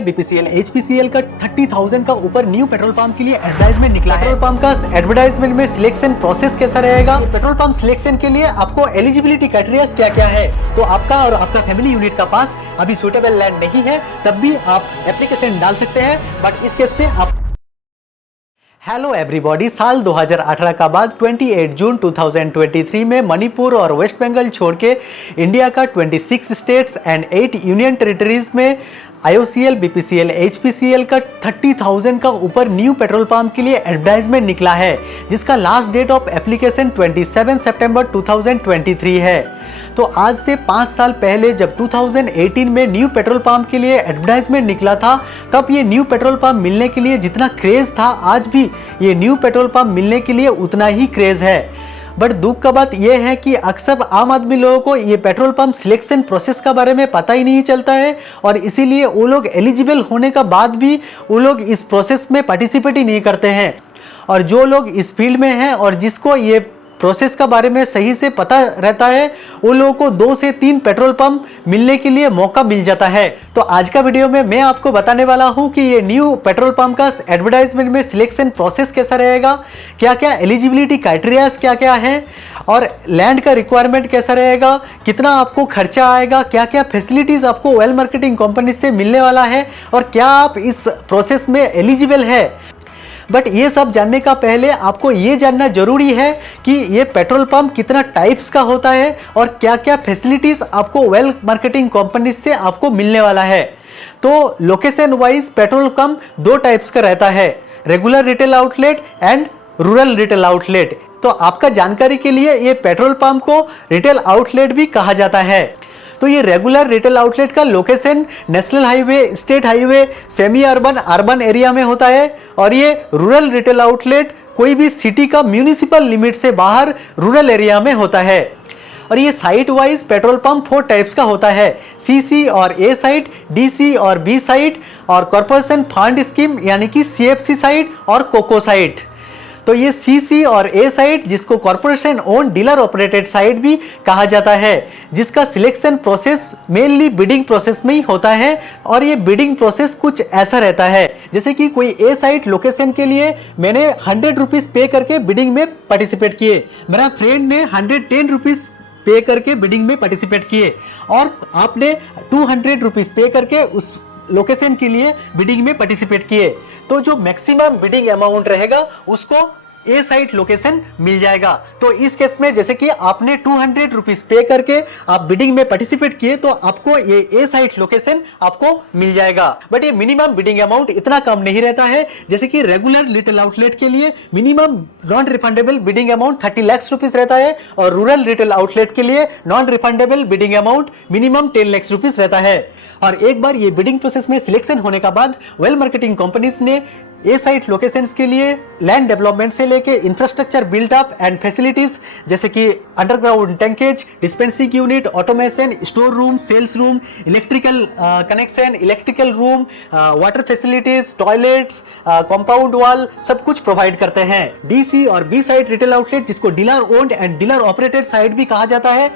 BPCL HPCL का 30,000 का ऊपर न्यू पेट्रोल पंप के लिए एडवर्टाइजमेंट निकला है। पेट्रोल पंप का एडवर्टाइजमेंट में सिलेक्शन प्रोसेस कैसा रहेगा, पेट्रोल पंप सिलेक्शन के लिए आपको एलिजिबिलिटी क्राइटेरिया क्या क्या है, तो आपका और आपका फैमिली यूनिट का पास अभी सुटेबल लैंड नहीं है तब भी आप एप्लीकेशन डाल सकते हैं। बट इस केस में आप हेलो एवरीबॉडी, साल 2018 का बाद 28 जून 2023 में मणिपुर और वेस्ट बंगाल छोड़ के इंडिया का 26 स्टेट्स एंड 8 यूनियन टेरिटरीज में IOCL, BPCL, HPCL का 30,000 का ऊपर न्यू पेट्रोल पंप के लिए एडवर्टाइजमेंट निकला है, जिसका लास्ट डेट ऑफ एप्लीकेशन 27 सितंबर 2023 है। तो आज से 5 साल पहले जब 2018 में न्यू पेट्रोल पंप के लिए एडवर्टाइजमेंट निकला था, तब ये न्यू पेट्रोल पंप मिलने के लिए जितना क्रेज था, आज भी ये न्यू पेट्रोल पंप मिलने के लिए उतना ही क्रेज है। बट दुख का बात यह है कि अक्सर आम आदमी लोगों को ये पेट्रोल पंप सिलेक्शन प्रोसेस का बारे में पता ही नहीं चलता है, और इसीलिए वो लोग एलिजिबल होने का बाद भी वो लोग इस प्रोसेस में पार्टिसिपेट ही नहीं करते हैं। और जो लोग इस फील्ड में हैं और जिसको ये प्रोसेस का बारे में सही से पता रहता है, वो लोगों को 2 से 3 पेट्रोल पंप मिलने के लिए मौका मिल जाता है। तो आज का वीडियो में मैं आपको बताने वाला हूं कि ये न्यू पेट्रोल पंप का एडवर्टाइजमेंट में सिलेक्शन प्रोसेस कैसा रहेगा, क्या क्या एलिजिबिलिटी क्राइटेरियाज क्या क्या है, और लैंड का रिक्वायरमेंट कैसा रहेगा, कितना आपको खर्चा आएगा, क्या क्या फैसिलिटीज आपको वेल मार्केटिंग कंपनी से मिलने वाला है, और क्या आप इस प्रोसेस में एलिजिबल है। बट ये सब जानने का पहले आपको ये जानना जरूरी है कि ये पेट्रोल पंप कितना टाइप्स का होता है और क्या क्या फैसिलिटीज आपको वेल मार्केटिंग कंपनी से आपको मिलने वाला है। तो location wise petrol pump 2 types का रहता है, regular retail outlet and rural retail outlet. तो आपका जानकारी के लिए ये पेट्रोल पंप को रिटेल आउटलेट भी कहा जाता है। तो ये रेगुलर रिटेल आउटलेट का location national highway, state highway, semi urban, urban area में होता है, और ये रूरल रिटेल आउटलेट कोई भी सिटी का म्यूनिसिपल लिमिट से बाहर रूरल एरिया में होता है। और ये site wise petrol pump 4 types का होता है, CC और A साइट, DC और B साइट, और कॉर्पोरेशन फंड स्कीम यानी कि CFC साइट और कोको साइट। तो ये CC और A साइट, जिसको corporation own dealer operated site भी कहा जाता है, जिसका selection process mainly bidding process में ही होता है। और ये बिडिंग प्रोसेस कुछ ऐसा रहता है, जैसे कि कोई A साइट लोकेशन के लिए मैंने 100 रुपीज़ पे करके बिडिंग में पार्टिसिपेट किए, मेरा फ्रेंड ने 110 रुपीज़ पे करके बिडिंग में पार्टिसिपेट किए, और आपने 200 रुपीज़ पे करके उस लोकेशन के लिए बिडिंग में पार्टिसिपेट किए, तो जो मैक्सिमम बिडिंग अमाउंट रहेगा उसको ए साइट लोकेशन मिल जाएगा। तो इस केस में जैसे कि आपने 200 रुपीज पे करके आप बिडिंग में पार्टिसिपेट किए, तो आपको ये ए साइट लोकेशन आपको मिल जाएगा। बट ये मिनिमम बिडिंग अमाउंट इतना कम नहीं रहता है, जैसे कि रेगुलर रिटेल आउटलेट के लिए minimum non refundable bidding amount 30 lakh rupees रहता है, और रूरल रिटेल आउटलेट के लिए non refundable bidding amount minimum 10 lakh rupees रहता है। और एक बार ये बिडिंग प्रोसेस में सिलेक्शन होने का बाद वेल मार्केटिंग कंपनीज ने ए साइट लोकेशंस के लिए लैंड डेवलपमेंट से लेके इंफ्रास्ट्रक्चर बिल्डअप एंड फैसिलिटीज, जैसे कि underground tankage, dispensing unit, automation, store room, sales room, electrical connection, electrical room, water facilities, toilets, compound wall, सब कुछ प्रोवाइड करते हैं। DC और B साइट रिटेल आउटलेट, जिसको dealer owned and dealer operated site भी कहा जाता है,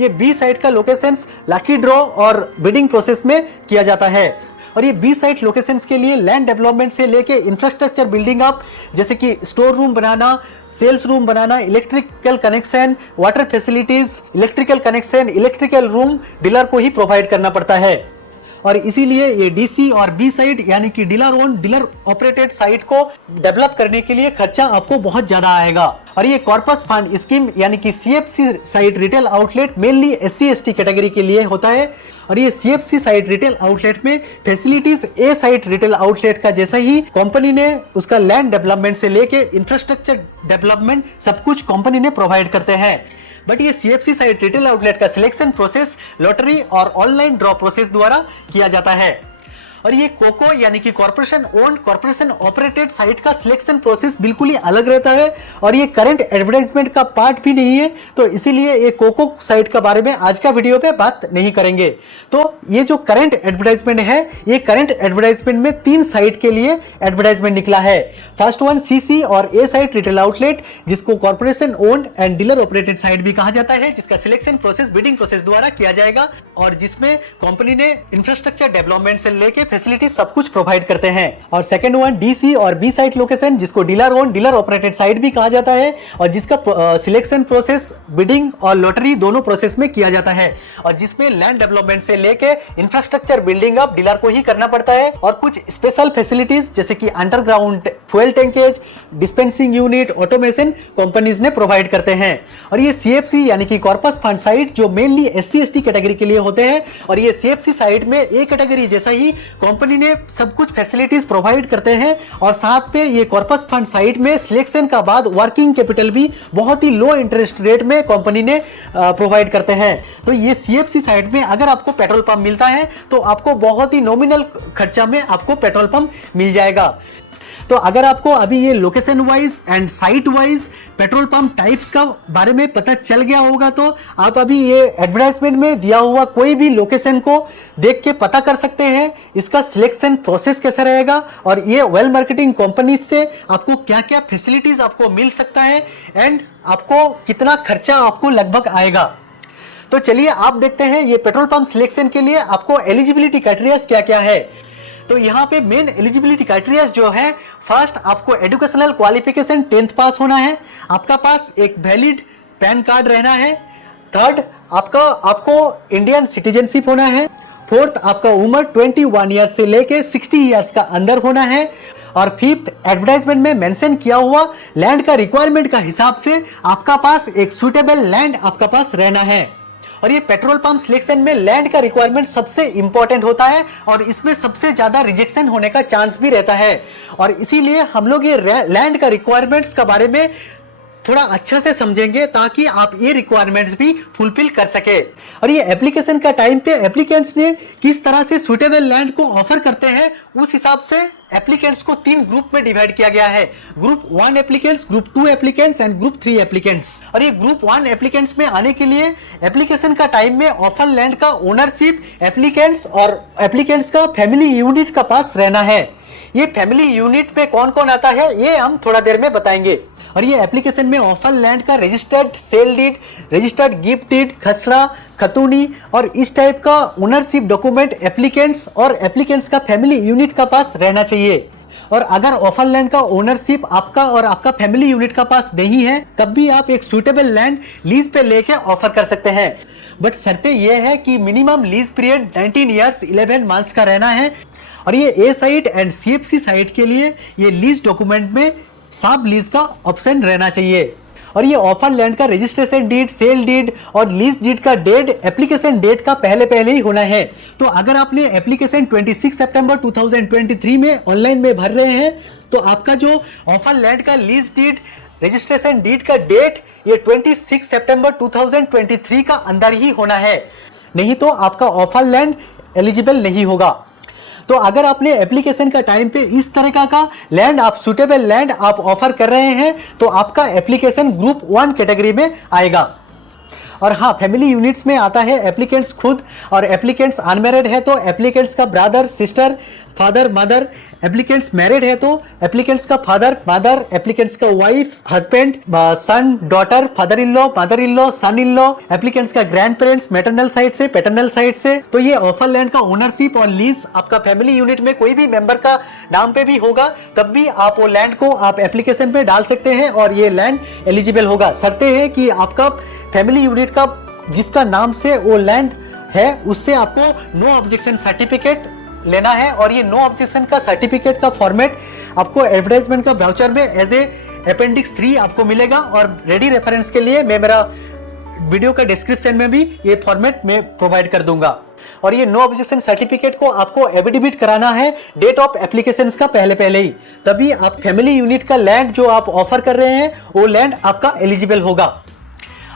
ये B साइट का लोकेशंस लकी ड्रॉ और बिडिंग प्रोसेस में किया जाता है। और ये B साइट लोकेशंस के लिए लैंड डेवलपमेंट से लेके इंफ्रास्ट्रक्चर बिल्डिंग अप, जैसे कि स्टोर रूम बनाना, सेल्स रूम बनाना, electrical connection, water facilities, electrical connection, electrical room dealer को ही प्रोवाइड करना पड़ता है। और इसीलिए ये DC और B साइट यानी कि dealer own dealer operated site को डेवलप करने के लिए खर्चा आपको बहुत ज्यादा आएगा। और ये कॉर्पस फंड स्कीम यानी कि CFC site retail outlet mainly SC/ST category के लिए होता है। और ये CFC साइट रिटेल आउटलेट में facilities A site retail outlet का जैसा ही कंपनी ने उसका लैंड डेवलपमेंट से लेके इंफ्रास्ट्रक्चर डेवलपमेंट सब कुछ कंपनी ने प्रोवाइड करते हैं। बट ये CFC साइट रिटेल आउटलेट का सिलेक्शन प्रोसेस लॉटरी और ऑनलाइन ड्रॉ प्रोसेस द्वारा किया जाता है। और ये कोको यानी कि corporation owned corporation operated site का सिलेक्शन प्रोसेस बिल्कुल ही अलग रहता है, और ये करंट एडवर्टाइजमेंट का पार्ट भी नहीं है, तो इसीलिए ये कोको साइट के बारे में आज का वीडियो पे बात नहीं करेंगे। तो ये जो करंट एडवर्टाइजमेंट है, ये करंट एडवर्टाइजमेंट में 3 साइट के लिए एडवर्टाइजमेंट निकला है। फर्स्ट वन CC और A साइट रिटेल आउटलेट, जिसको corporation owned and dealer operated site भी कहा जाता है, जिसका सिलेक्शन प्रोसेस बिडिंग प्रोसेस द्वारा किया जाएगा, और जिसमें कंपनी ने इंफ्रास्ट्रक्चर डेवलपमेंट से लेके फैसिलिटी सब कुछ प्रोवाइड करते हैं। और सेकंड वन डीसी और बी साइट लोकेशन, जिसको dealer own dealer operated site भी कहा जाता है, और जिसका सिलेक्शन प्रोसेस बिडिंग और लॉटरी दोनों प्रोसेस में किया जाता है, और जिसमें लैंड डेवलपमेंट से लेके इंफ्रास्ट्रक्चर बिल्डिंग अप डीलर को ही करना पड़ता है। और कुछ स्पेशल फैसिलिटीज जैसे कि underground fuel tankage, dispensing unit, automation companies ने प्रोवाइड करते हैं। और ये सीएफसी यानी कि कॉर्पस फंड साइट जो मेनली एससी एसटी कैटेगरी के लिए होते हैं, और ये सीएफसी साइट में ए कैटेगरी जैसा ही कंपनी ने सब कुछ फैसिलिटीज प्रोवाइड करते हैं। और साथ में ये कॉर्पस फंड साइट में सिलेक्शन का बाद वर्किंग कैपिटल भी बहुत ही लो इंटरेस्ट रेट में कंपनी ने प्रोवाइड करते हैं। तो ये सीएफसी साइट में अगर आपको पेट्रोल पंप मिलता है तो आपको बहुत ही नॉमिनल खर्चा में आपको पेट्रोल पंप मिल जाएगा। तो अगर आपको अभी ये location wise and site wise petrol pump types का बारे में पता चल गया होगा, तो आप अभी ये एडवर्टाइजमेंट में दिया हुआ कोई भी लोकेशन को देख के पता कर सकते हैं इसका सिलेक्शन प्रोसेस कैसा रहेगा, और ये वेल मार्केटिंग कंपनी से आपको क्या क्या फैसिलिटीज आपको मिल सकता है, एंड आपको कितना खर्चा आपको लगभग आएगा। तो चलिए आप देखते हैं ये पेट्रोल पंप सिलेक्शन के लिए आपको एलिजिबिलिटी क्राइटेरिया क्या क्या है। तो यहाँ पे मेन एलिजिबिलिटी क्राइटेरिया जो है, फर्स्ट आपको एजुकेशनल क्वालिफिकेशन 10th पास होना है, आपका पास एक वैलिड पैन कार्ड रहना है, थर्ड आपको इंडियन सिटीजनशिप होना है, फोर्थ आपका उम्र 21 ईयर्स से लेके 60 ईयर्स का अंदर होना है, और फिफ्थ एडवर्टाइजमेंट में मेंशन किया हुआ लैंड का रिक्वायरमेंट का हिसाब से आपका पास एक सुटेबल लैंड आपका पास रहना है। और ये पेट्रोल पंप सिलेक्शन में लैंड का रिक्वायरमेंट सबसे इंपॉर्टेंट होता है, और इसमें सबसे ज्यादा रिजेक्शन होने का चांस भी रहता है, और इसीलिए हम लोग ये लैंड का रिक्वायरमेंट्स के बारे में थोड़ा अच्छा से समझेंगे ताकि आप ये रिक्वायरमेंट्स भी फुलफिल कर सके। और ये एप्लीकेशन का टाइम पे एप्लीकेंट्स ने किस तरह से सुटेबल लैंड को ऑफर करते हैं, उस हिसाब से एप्लीकेंट्स को 3 ग्रुप में डिवाइड किया गया है। Group 1 applicants, group 2 applicants and group 3 applicants. और ये ग्रुप 1 एप्लीकेंट्स में आने के लिए एप्लीकेशन का टाइम में ऑफर लैंड का ओनरशिप एप्लीकेंट्स और एप्लीकेंट्स का फैमिली यूनिट का पास रहना है। ये फैमिली यूनिट में कौन कौन आता है ये हम थोड़ा देर में बताएंगे। और ये एप्लीकेशन में ऑफर लैंड का registered sale deed, registered gift deed, खसरा, खतूनी और इस टाइप का ओनरशिप डॉक्यूमेंट एप्लीकेंट्स और एप्लीकेंट्स का फैमिली यूनिट का पास रहना चाहिए। और अगर ऑफर लैंड का ओनरशिप आपका और आपका फैमिली यूनिट का पास नहीं है, तब भी आप एक सुटेबल लैंड लीज पे लेके ऑफर कर सकते हैं। बट शर्तें ये है कि minimum lease period 19 years 11 months का रहना है। और ये ए साइट एंड सीएफसी साइट के लिए ये लीज डॉक्यूमेंट में सब लीज का ऑप्शन रहना चाहिए। और ये ऑफर लैंड का रजिस्ट्रेशन डीड, सेल डीड और लीज डीड का डेट एप्लीकेशन डेट का पहले ही होना है। तो अगर आपने एप्लीकेशन 26 सितंबर 2023 में ऑनलाइन में भर रहे हैं, तो आपका जो ऑफर लैंड का लीज डीड रजिस्ट्रेशन डीड का डेट ये 26 सितंबर 2023 का अंदर ही होना है, नहीं तो आपका ऑफर लैंड एलिजिबल नहीं होगा। तो अगर आपने एप्लीकेशन का टाइम पे इस तरह का लैंड आप सुटेबल लैंड आप ऑफर कर रहे हैं, तो आपका एप्लीकेशन ग्रुप 1 कैटेगरी में आएगा। और हाँ, फैमिली यूनिट्स में आता है एप्लीकेंट्स खुद, और एप्लीकेंट्स अनमैरिड है तो एप्लीकेंट्स का brother, sister, father, mother. Applicants married है तो एप्लीकेंट्स का फादर, मदर, एप्लीकेंट्स का wife, husband, son, daughter, father in law, mother in law, son in law, applicants का ग्रैंड पेरेंट्स मैटरनल साइड से, paternal side से। तो ये ऑफर लैंड का ओनरशिप और लीज आपका फैमिली यूनिट में कोई भी मेंबर का नाम पे भी होगा, तब भी आप वो लैंड को आप एप्लीकेशन पे डाल सकते हैं और ये लैंड एलिजिबल होगा। शर्तें है कि आपका फैमिली यूनिट का जिसका नाम से वो लैंड है उससे आपको नो ऑब्जेक्शन सर्टिफिकेट लेना है, और ये नो ऑब्जेक्शन का सर्टिफिकेट का फॉर्मेट आपको एडवर्टाइजमेंट का ब्राउचर में एज ए अपेंडिक्स 3 आपको मिलेगा। और रेडी रेफरेंस के लिए मैं मेरा वीडियो का डिस्क्रिप्शन में भी ये फॉर्मेट मैं प्रोवाइड कर दूंगा। और ये नो ऑब्जेक्शन सर्टिफिकेट को आपको एफिडेविट कराना है डेट ऑफ एप्लीकेशन का पहले ही, तभी आप फैमिली यूनिट का लैंड जो आप ऑफर कर रहे हैं वो लैंड आपका एलिजिबल होगा।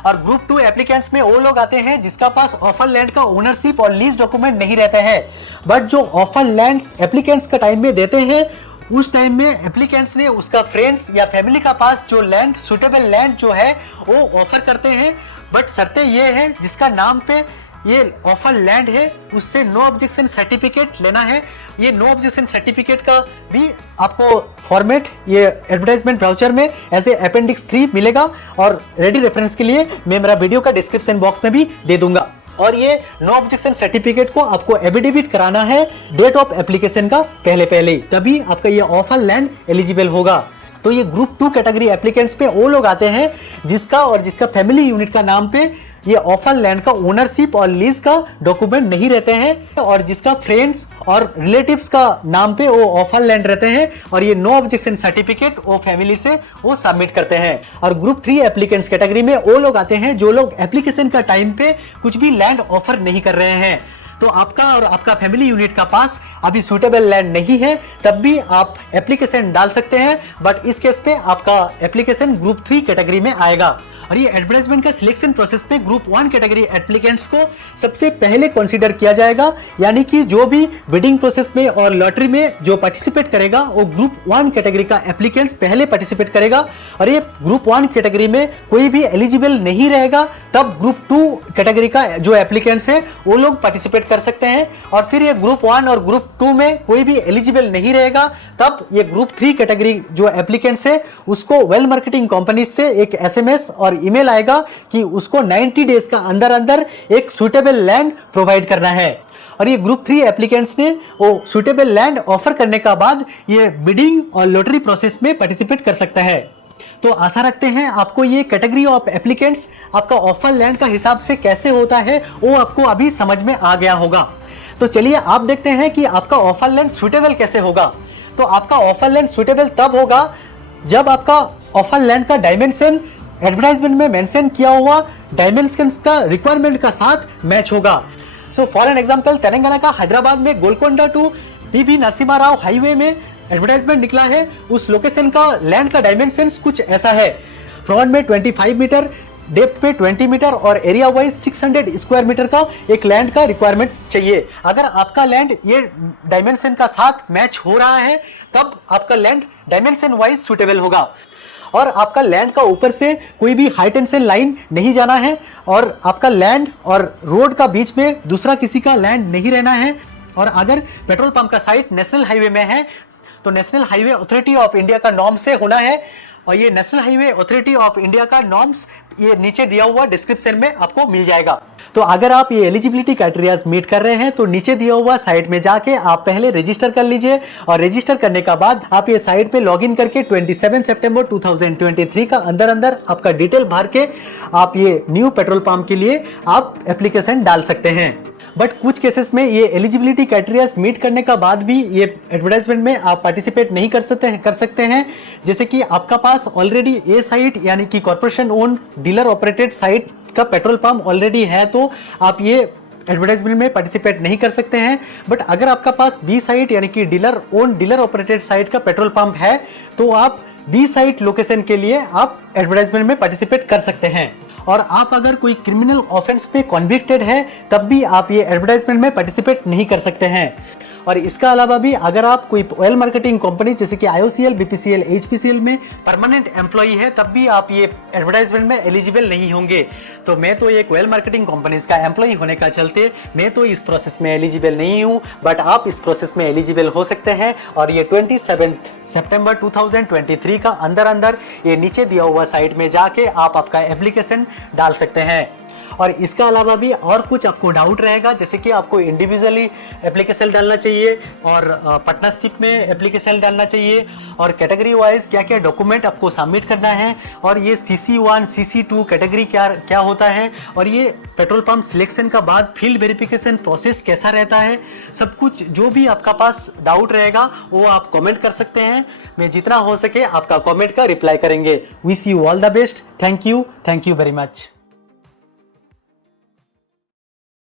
और ग्रुप 2 एप्लीकेंट्स में वो लोग आते हैं जिसका पास ऑफर लैंड का ओनरशिप और लीज डॉक्यूमेंट नहीं रहते हैं, बट जो ऑफर लैंड्स एप्लीकेंट्स का टाइम में देते हैं, उस टाइम में एप्लीकेंट्स ने उसका फ्रेंड्स या फैमिली का पास जो लैंड सुटेबल लैंड जो है वो ऑफर करते हैं। बट शर्तें ये है जिसका नाम पे ये ऑफर लैंड है उससे नो ऑब्जेक्शन सर्टिफिकेट लेना है। ये नो ऑब्जेक्शन सर्टिफिकेट का भी आपको फॉर्मेट ये एडवर्टाइजमेंट ब्राउचर में एज ए अपेंडिक्स 3 मिलेगा, और रेडी रेफरेंस के लिए मैं मेरा वीडियो का डिस्क्रिप्शन बॉक्स में भी दे दूंगा। और ये नो ऑब्जेक्शन सर्टिफिकेट को आपको एफिडेविट कराना है डेट ऑफ एप्लीकेशन का पहले तभी आपका ये ऑफर लैंड एलिजिबल होगा। तो ये ग्रुप 2 कैटेगरी एप्लीकेंट्स पे वो लोग आते हैं जिसका फैमिली यूनिट का नाम पे ये ऑफर लैंड का ओनरशिप और लीज का डॉक्यूमेंट नहीं रहते हैं और जिसका फ्रेंड्स और रिलेटिव्स का नाम पे वो ऑफर लैंड रहते हैं और ये नो ऑब्जेक्शन सर्टिफिकेट वो फैमिली से वो सबमिट करते हैं। और ग्रुप 3 एप्लीकेंट्स कैटेगरी में वो लोग आते हैं जो लोग एप्लीकेशन का टाइम पे कुछ भी लैंड ऑफर नहीं कर रहे हैं। तो आपका और आपका फैमिली यूनिट का पास अभी सुटेबल लैंड नहीं है तब भी आप एप्लीकेशन डाल सकते हैं, बट इस केस पे आपका एप्लीकेशन ग्रुप 3 कैटेगरी में आएगा। और ये एडवर्टाइजमेंट का सिलेक्शन प्रोसेस पे ग्रुप 1 कैटेगरी एप्लीकेंट्स को सबसे पहले कंसीडर किया जाएगा, यानी कि जो भी बिडिंग प्रोसेस में और लॉटरी में जो पार्टिसिपेट करेगा वो ग्रुप 1 कैटेगरी का एप्लीकेंट्स पहले पार्टिसिपेट करेगा। और ये ग्रुप 1 कैटेगरी में कोई भी एलिजिबल नहीं रहेगा तब ग्रुप 2 कैटेगरी का जो एप्लीकेंट्स है वो लोग पार्टिसिपेट कर सकते हैं। और फिर ये ग्रुप 1 और ग्रुप 2 में कोई भी एलिजिबल नहीं रहेगा तब ये ग्रुप 3 कैटेगरी जो एप्लीकेंट्स है उसको वेल मार्केटिंग कंपनी से एक SMS और ईमेल आएगा कि उसको 90 डेज का अंदर एक सुटेबल लैंड प्रोवाइड करना है। और ये ग्रुप 3 एप्लीकेंट्स ने वो सुटेबल लैंड ऑफर करने का बाद ये बिडिंग और लॉटरी प्रोसेस में पार्टिसिपेट कर सकता है। तो आशा रखते हैं आपको ये कैटेगरी ऑफ एप्लीकेंट्स आपका ऑफर लैंड का हिसाब से कैसे होता है वो आपको अभी समझ में आ गया होगा। तो चलिए आप देखते हैं कि आपका ऑफर लैंड सुटेबल कैसे होगा। तो आपका ऑफर लैंड सुटेबल तब होगा जब आपका ऑफर लैंड का डायमेंशन एडवर्टाइजमेंट में मेंशन किया हुआ डायमेंशंस का रिक्वायरमेंट का साथ मैच होगा। So for an example Telangana का हैदराबाद में Golconda to PV Narasimha Rao highway में एडवर्टाइजमेंट निकला है। उस लोकेशन का लैंड का डायमेंशंस कुछ ऐसा है, फ्रंट में 25 मीटर, डेप्थ पे 20 मीटर और एरिया वाइज 600 स्क्वायर मीटर का एक लैंड का रिक्वायरमेंट चाहिए। अगर आपका लैंड ये डायमेंशन का साथ मैच हो रहा है तब आपका लैंड डायमेंशन वाइज सुटेबल होगा। और आपका लैंड का ऊपर से कोई भी हाई टेंशन लाइन नहीं जाना है और आपका लैंड और रोड का बीच में दूसरा किसी का लैंड नहीं रहना है। और अगर पेट्रोल पंप का साइट नेशनल हाईवे में है तो national highway authority of India का नॉर्म से होना है। और ये national highway authority of India का नॉर्म्स ये नीचे दिया हुआ डिस्क्रिप्शन में आपको मिल जाएगा। तो अगर आप ये एलिजिबिलिटी क्राइटेरियाज मीट कर रहे हैं तो नीचे दिया हुआ साइट में जाके आप पहले रजिस्टर कर लीजिए और रजिस्टर करने का बाद आप ये साइट पे लॉगिन करके 27 सितंबर 2023 का अंदर आपका डिटेल भर के आप ये न्यू पेट्रोल पंप के लिए आप एप्लीकेशन डाल सकते हैं। बट कुछ केसेस में ये एलिजिबिलिटी क्राइटेरियाज मीट करने का बाद भी ये एडवर्टाइजमेंट में आप पार्टिसिपेट नहीं कर सकते हैं। जैसे कि आपका पास ऑलरेडी ये साइट यानी कि corporation own dealer operated site का पेट्रोल पंप ऑलरेडी है तो आप ये एडवर्टाइजमेंट में पार्टिसिपेट नहीं कर सकते हैं। बट अगर आपका पास बी साइट यानी कि डीलर ऑपरेटेड साइट का पेट्रोल पंप है तो आप बी साइट लोकेशन के लिए आप एडवर्टाइजमेंट में पार्टिसिपेट कर सकते हैं। और आप अगर कोई क्रिमिनल ऑफेंस पे कन्विक्टेड है तब भी आप ये एडवर्टाइजमेंट में पार्टिसिपेट नहीं कर सकते हैं। और इसका अलावा भी अगर आप कोई ऑयल मार्केटिंग कंपनी जैसे कि IOCL, BPCL, HPCL में परमानेंट एम्प्लॉई है तब भी आप ये एडवर्टाइजमेंट में एलिजिबल नहीं होंगे। तो मैं तो एक ऑयल मार्केटिंग कंपनीज का एम्प्लॉई होने का चलते मैं तो इस प्रोसेस में एलिजिबल नहीं हूँ, बट आप इस प्रोसेस में एलिजिबल हो सकते हैं। और ये 27 सितंबर 2023 का अंदर ये नीचे दिया हुआ साइट में जाके आप आपका एप्लीकेशन डाल सकते हैं। और इसका अलावा भी और कुछ आपको डाउट रहेगा जैसे कि आपको इंडिविजुअली एप्लीकेशन डालना चाहिए और पार्टनरशिप में एप्लीकेशन डालना चाहिए और कैटेगरी वाइज क्या क्या डॉक्यूमेंट आपको सबमिट करना है और ये CC1 CC2 कैटेगरी क्या होता है और ये पेट्रोल पंप सिलेक्शन का बाद फील्ड वेरिफिकेशन प्रोसेस कैसा रहता है, सब कुछ जो भी आपका पास डाउट रहेगा वो आप कमेंट कर सकते हैं। मैं जितना हो सके आपका कमेंट का रिप्लाई करेंगे। Wish you all the best. Thank you very much.